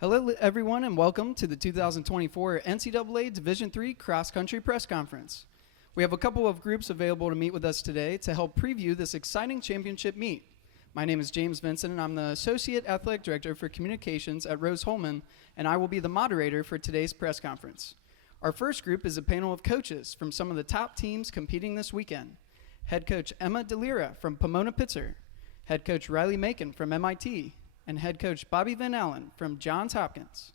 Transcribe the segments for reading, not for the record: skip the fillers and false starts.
Hello, everyone, and welcome to the 2024 NCAA Division III Cross Country Press Conference. We have a couple of groups available to meet with us today to help preview this exciting championship meet. My name is James Vincent, and I'm the Associate Athletic Director for Communications at Rose-Hulman, and I will be the moderator for today's press conference. Our first group is a panel of coaches from some of the top teams competing this weekend. Head coach Emma DeLira from Pomona-Pitzer, head coach Riley Macon from MIT, and head coach Bobby Van Allen from Johns Hopkins.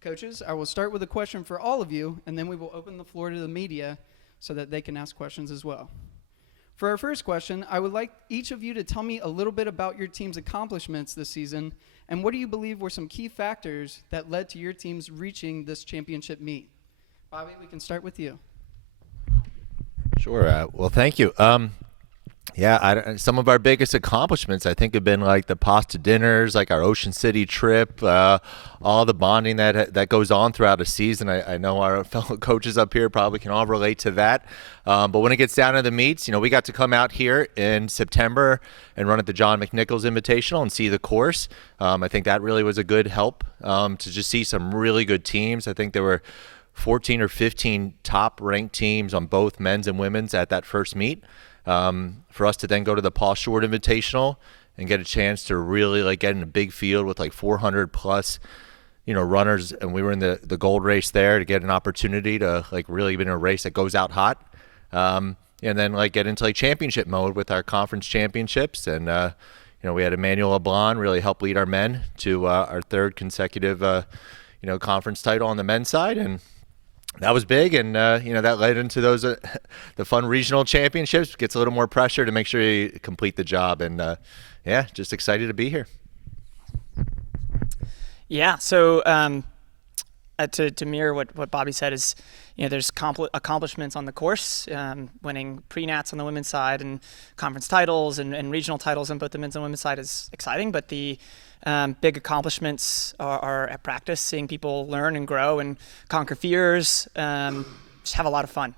Coaches, I will start with a question for all of you, and then we will open the floor to the media so that they can ask questions as well. For our first question, I would like each of you to tell me a little bit about your team's accomplishments this season, and what do you believe were some key factors that led to your teams reaching this championship meet? Bobby, we can start with you. Sure. Well, thank you. Some of our biggest accomplishments, I think, have been like the pasta dinners, like our Ocean City trip, all the bonding that goes on throughout a season. I know our fellow coaches up here probably can all relate to that. But when it gets down to the meets, we got to come out here in September and run at the John McNichols Invitational and see the course. I think that really was a good help to just see some really good teams. I think there were 14 or 15 top-ranked teams on both men's and women's at that first meet. For us to then go to the Paul Short Invitational and get a chance to really get in a big field with 400 plus, runners, and we were in the gold race there to get an opportunity to really be in a race that goes out hot, and then get into championship mode with our conference championships, and we had Emmanuel LeBlanc really help lead our men to our third consecutive conference title on the men's side, and that was big, and that led into those the fun regional championships. Gets a little more pressure to make sure you complete the job, and just excited to be here. Yeah. So to mirror what Bobby said is, there's accomplishments on the course, winning pre-nats on the women's side and conference titles and regional titles on both the men's and women's side is exciting, but the big accomplishments are at practice, seeing people learn and grow and conquer fears, just have a lot of fun.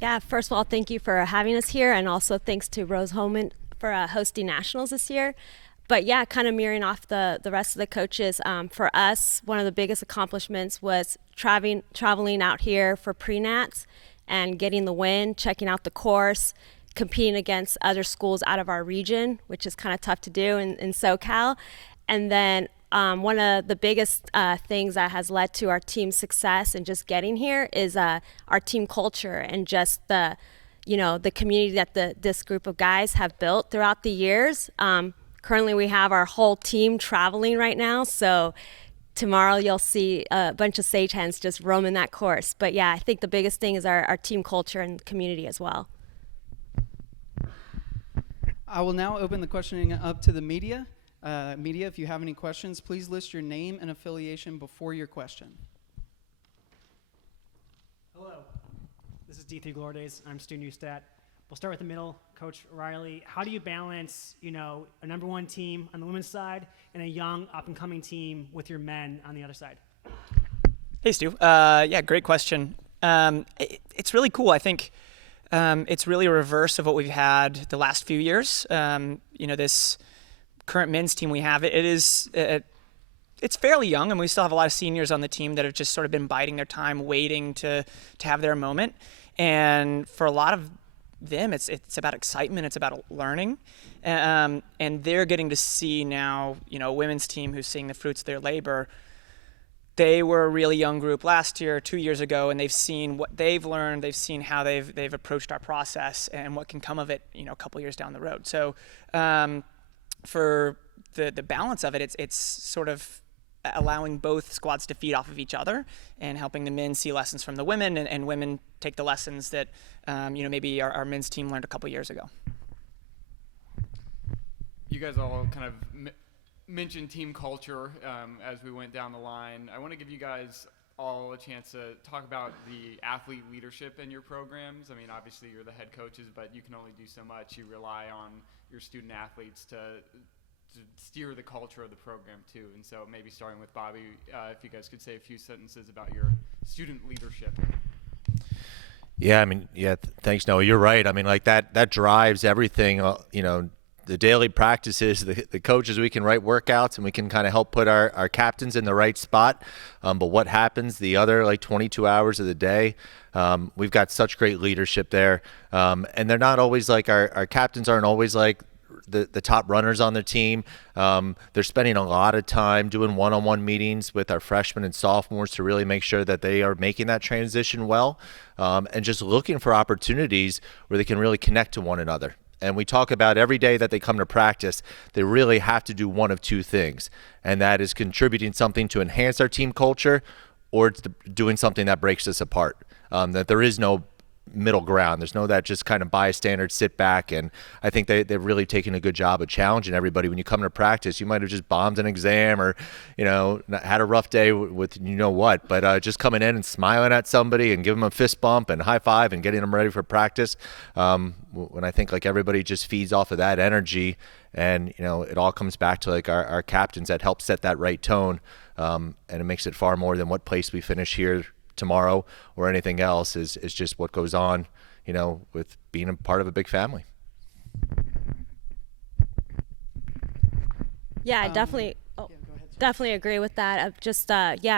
Yeah, first of all, thank you for having us here, and also thanks to Rose-Hulman for hosting nationals this year. But yeah, kind of mirroring off the rest of the coaches, for us, one of the biggest accomplishments was traveling out here for pre-nats and getting the win, checking out the course, competing against other schools out of our region, which is kind of tough to do in SoCal. And then one of the biggest things that has led to our team's success and just getting here is our team culture and just the community that this group of guys have built throughout the years. Currently, we have our whole team traveling right now, so tomorrow you'll see a bunch of sagehens just roaming that course. But yeah, I think the biggest thing is our team culture and community as well. I will now open the questioning up to the media. Media, if you have any questions, please list your name and affiliation before your question. Hello, this is D3 Glory Days. I'm Stu Newstat. We'll start with the middle. Coach Riley, how do you balance, a number one team on the women's side and a young up-and-coming team with your men on the other side? Hey, Stu. Great question. It's really cool. I think it's really a reverse of what we've had the last few years. This current men's team we have, it's fairly young, and we still have a lot of seniors on the team that have just sort of been biding their time, waiting to have their moment. And for a lot of them, it's about excitement, it's about learning, and they're getting to see now, a women's team who's seeing the fruits of their labor. They were a really young group last year, 2 years ago, and they've seen what they've learned. They've seen how they've approached our process and what can come of it, a couple years down the road. So for the balance of it, it's sort of allowing both squads to feed off of each other and helping the men see lessons from the women and women take the lessons that maybe our men's team learned a couple years ago. You guys all kind of mentioned team culture as we went down the line. I want to give you guys all a chance to talk about the athlete leadership in your programs. I mean, obviously you're the head coaches, but you can only do so much. You rely on your student athletes to steer the culture of the program too. And so maybe starting with Bobby, if you guys could say a few sentences about your student leadership. Thanks, Noah. You're right. I mean, that drives everything, the daily practices, the coaches, we can write workouts and we can kind of help put our captains in the right spot. But what happens the other like 22 hours of the day? We've got such great leadership there. And they're not always like our captains aren't always like the top runners on their team. They're spending a lot of time doing one-on-one meetings with our freshmen and sophomores to really make sure that they are making that transition well, and just looking for opportunities where they can really connect to one another. And we talk about every day that they come to practice, they really have to do one of two things, and that is contributing something to enhance our team culture, or it's doing something that breaks us apart. That there is no middle ground. There's no that just kind of bystander sit back. And I think they've really taken a good job of challenging everybody. When you come to practice, you might have just bombed an exam or, had a rough day with what, but just coming in and smiling at somebody and giving them a fist bump and high five and getting them ready for practice. When I think like everybody just feeds off of that energy, and it all comes back to like our captains that help set that right tone. And it makes it far more than what place we finish here tomorrow or anything else. Is just what goes on, with being a part of a big family. Yeah, I definitely agree with that.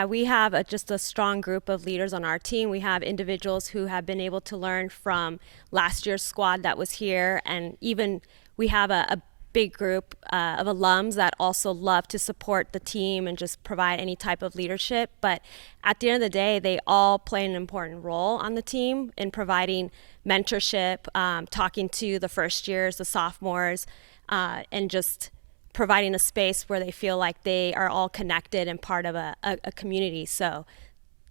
We have just a strong group of leaders on our team. We have individuals who have been able to learn from last year's squad that was here, and even we have a big group of alums that also love to support the team and just provide any type of leadership. But at the end of the day, they all play an important role on the team in providing mentorship, talking to the first years, the sophomores, and just providing a space where they feel like they are all connected and part of a community. So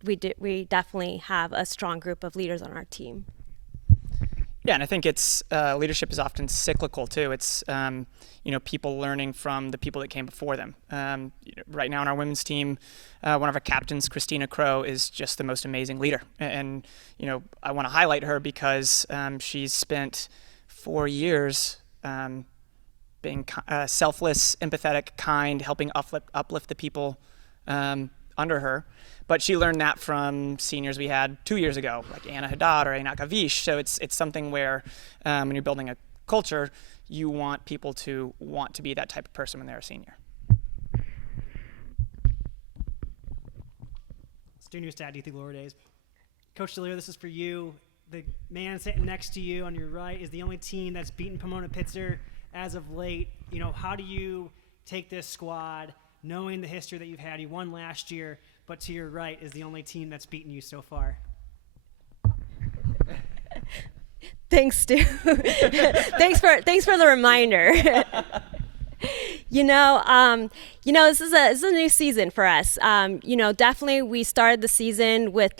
we definitely have a strong group of leaders on our team. Yeah, and I think it's leadership is often cyclical too. It's people learning from the people that came before them. Right now on our women's team, one of our captains, Christina Crow, is just the most amazing leader. And I want to highlight her because she's spent 4 years being selfless, empathetic, kind, helping uplift the people under her. But she learned that from seniors we had 2 years ago, like Anna Haddad or Einat Gavish. So it's something where when you're building a culture, you want people to want to be that type of person when they're a senior. Student News Stat, DIII Glory Days. Coach DeLeo, this is for you. The man sitting next to you on your right is the only team that's beaten Pomona Pitzer as of late. How do you take this squad, knowing the history that you've had? You won last year, but to your right is the only team that's beaten you so far. Thanks, Stu. thanks for the reminder. This is a new season for us. Definitely we started the season with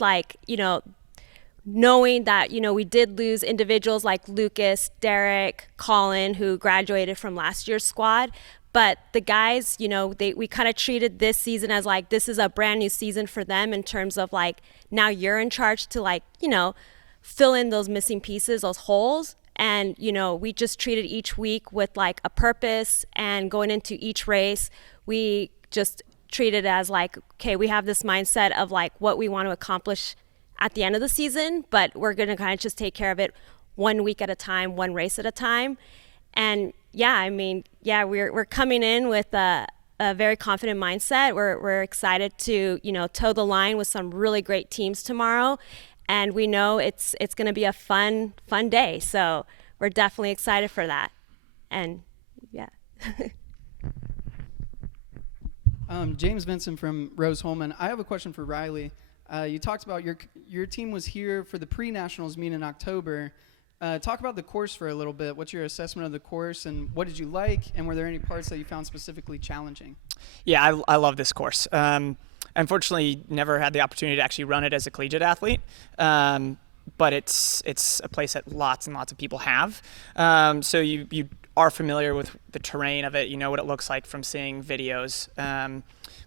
knowing that, we did lose individuals like Lucas, Derek, Colin, who graduated from last year's squad. But the guys, we kind of treated this season as this is a brand new season for them in terms of now you're in charge to fill in those missing pieces, those holes. And, we just treated each week with a purpose, and going into each race, we just treated as okay, we have this mindset of what we want to accomplish at the end of the season, but we're going to kind of just take care of it 1 week at a time, one race at a time. And we're coming in with a very confident mindset. We're excited to, toe the line with some really great teams tomorrow. And we know it's going to be a fun day. So we're definitely excited for that. And yeah. James Vincent from Rose Holman. I have a question for Riley. You talked about your team was here for the pre-nationals meet in October. Talk about the course for a little bit. What's your assessment of the course, and what did you like, and were there any parts that you found specifically challenging? Yeah, I love this course. Unfortunately, never had the opportunity to actually run it as a collegiate athlete, but it's a place that lots and lots of people have. So you are familiar with the terrain of it. You know what it looks like from seeing videos.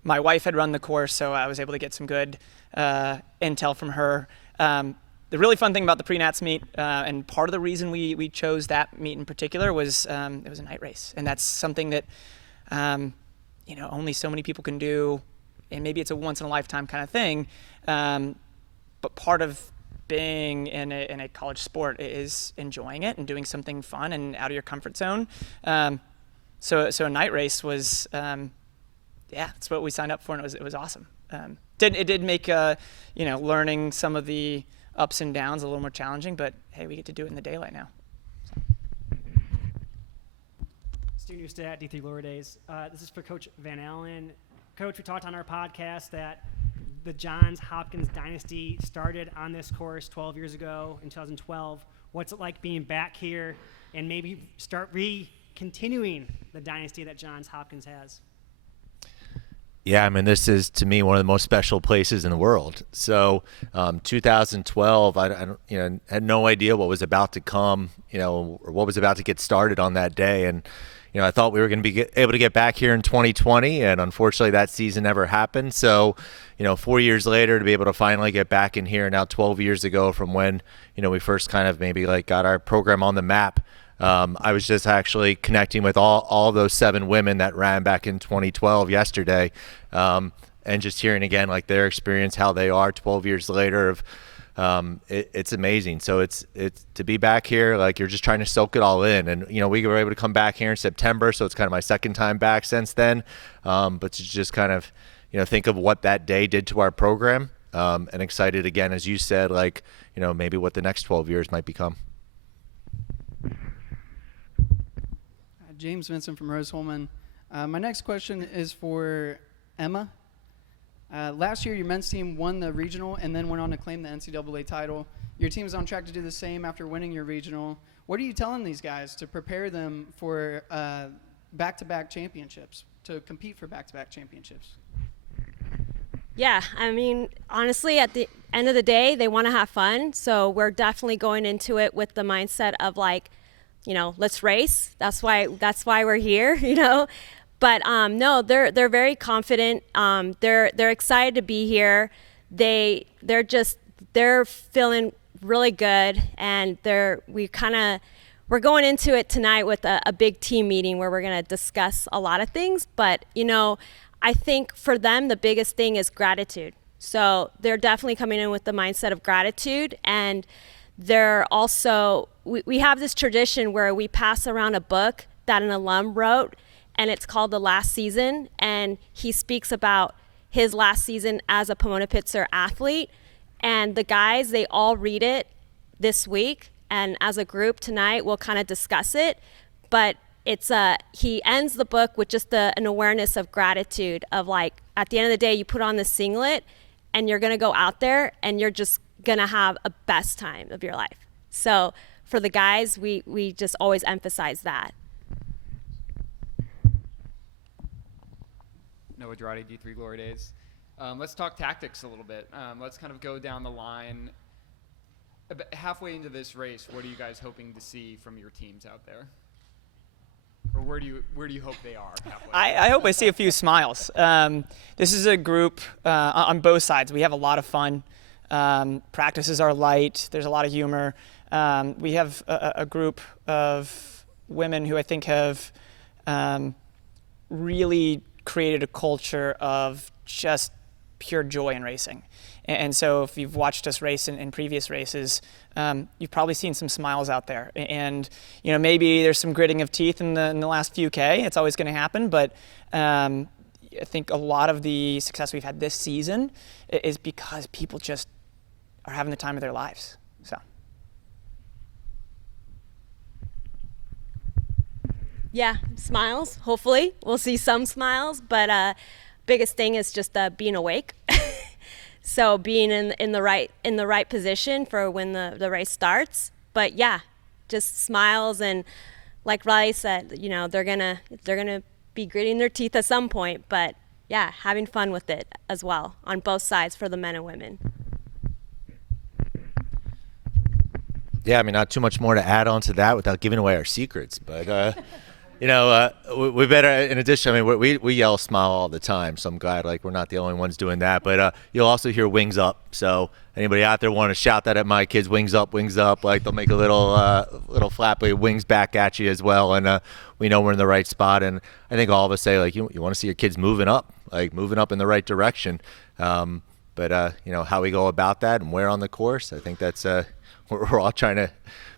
My wife had run the course, so I was able to get some good intel from her. The really fun thing about the pre-nats meet, and part of the reason we chose that meet in particular was it was a night race, and that's something that only so many people can do, and maybe it's a once in a lifetime kind of thing. But part of being in a college sport is enjoying it and doing something fun and out of your comfort zone. So a night race was, that's what we signed up for, and it was awesome. It did make learning some of the ups and downs a little more challenging, but hey, we get to do it in the daylight now. Stu Neustadt, D3 Glory Days. This is for Coach Van Allen. Coach, we talked on our podcast that the Johns Hopkins dynasty started on this course 12 years ago in 2012. What's it like being back here and maybe start continuing the dynasty that Johns Hopkins has? Yeah, I mean, this is, to me, one of the most special places in the world. So 2012, I had no idea what was about to come, or what was about to get started on that day. And, I thought we were going to be able to get back here in 2020, and unfortunately that season never happened. So, 4 years later to be able to finally get back in here, now 12 years ago from when, we first kind of maybe like got our program on the map. I was just actually connecting with all those 7 women that ran back in 2012 yesterday, and just hearing again like their experience, how they are 12 years later. It's amazing. So it's to be back here, like you're just trying to soak it all in. And we were able to come back here in September, so it's kind of my second time back since then. But to just kind of think of what that day did to our program, and excited again, as you said, like maybe what the next 12 years might become. James Vincent from Rose-Hulman. My next question is for Emma. Last year, your men's team won the regional and then went on to claim the NCAA title. Your team is on track to do the same after winning your regional. What are you telling these guys to prepare them for back-to-back championships, to compete for back-to-back championships? Yeah, I mean, honestly, at the end of the day, they want to have fun. So we're definitely going into it with the mindset of like, let's race. That's why we're here, But no, they're very confident. They're excited to be here. They're feeling really good, and we're going into it tonight with a big team meeting where we're going to discuss a lot of things. But I think for them the biggest thing is gratitude. So they're definitely coming in with the mindset of gratitude, and they're also we have this tradition where we pass around a book that an alum wrote, and it's called The Last Season, and he speaks about his last season as a Pomona Pitzer athlete. And the guys, they all read it this week, and as a group tonight we'll kind of discuss it. But he ends the book with just an awareness of gratitude, of like, at the end of the day, you put on the singlet and you're gonna go out there and you're just gonna have a best time of your life. So for the guys, we just always emphasize that. Noah Girardi, D3 Glory Days. Let's talk tactics a little bit. Let's kind of go down the line. Halfway into this race, what are you guys hoping to see from your teams out there? Or where do you hope they are halfway? I hope I see a few smiles. This is a group on both sides. We have a lot of fun. Practices are light. There's a lot of humor. We have a group of women who I think have really created a culture of just pure joy in racing. And so if you've watched us race in previous races, you've probably seen some smiles out there. And maybe there's some gritting of teeth in the last few K. It's always going to happen. But I think a lot of the success we've had this season is because people just are having the time of their lives. So. Yeah, smiles. Hopefully, we'll see some smiles. But biggest thing is just being awake. So being in the right position for when the race starts. But yeah, just smiles, and like Riley said, they're gonna be gritting their teeth at some point. But yeah, having fun with it as well on both sides for the men and women. Yeah, I mean, not too much more to add on to that without giving away our secrets, but we better, in addition, I mean, we yell smile all the time, so I'm glad like we're not the only ones doing that. But you'll also hear wings up. So anybody out there want to shout that at my kids, wings up, like they'll make a little flappy wings back at you as well. And we know we're in the right spot. And I think all of us say, like, you want to see your kids moving up in the right direction. But how we go about that and where on the course, I think that's we're all trying to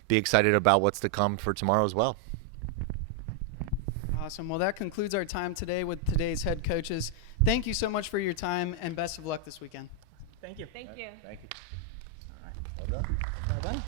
be excited about what's to come for tomorrow as well. Awesome. Well, that concludes our time today with today's head coaches. Thank you so much for your time, and best of luck this weekend. Thank you. Thank you. Thank you. All right. Well done. Well done.